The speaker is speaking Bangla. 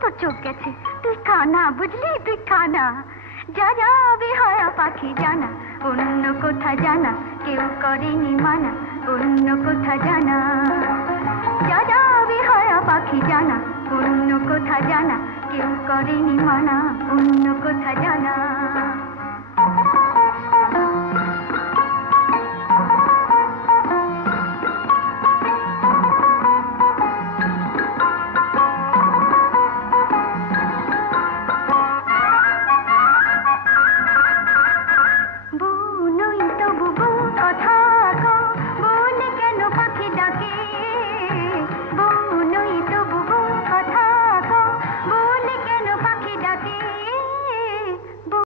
তোর চোখ গেছে, তুই কানা, বুঝলি? তুই কানা। যা যা বেহায়া পাখি জানা, অন্য কোথা জানা কেউ করেনি মানা, অন্য কোথা জানা। যা যা বেহায়া পাখি জানা, অন্য কোথা জানা কেউ করেনি মানা, অন্য কোথা জানা।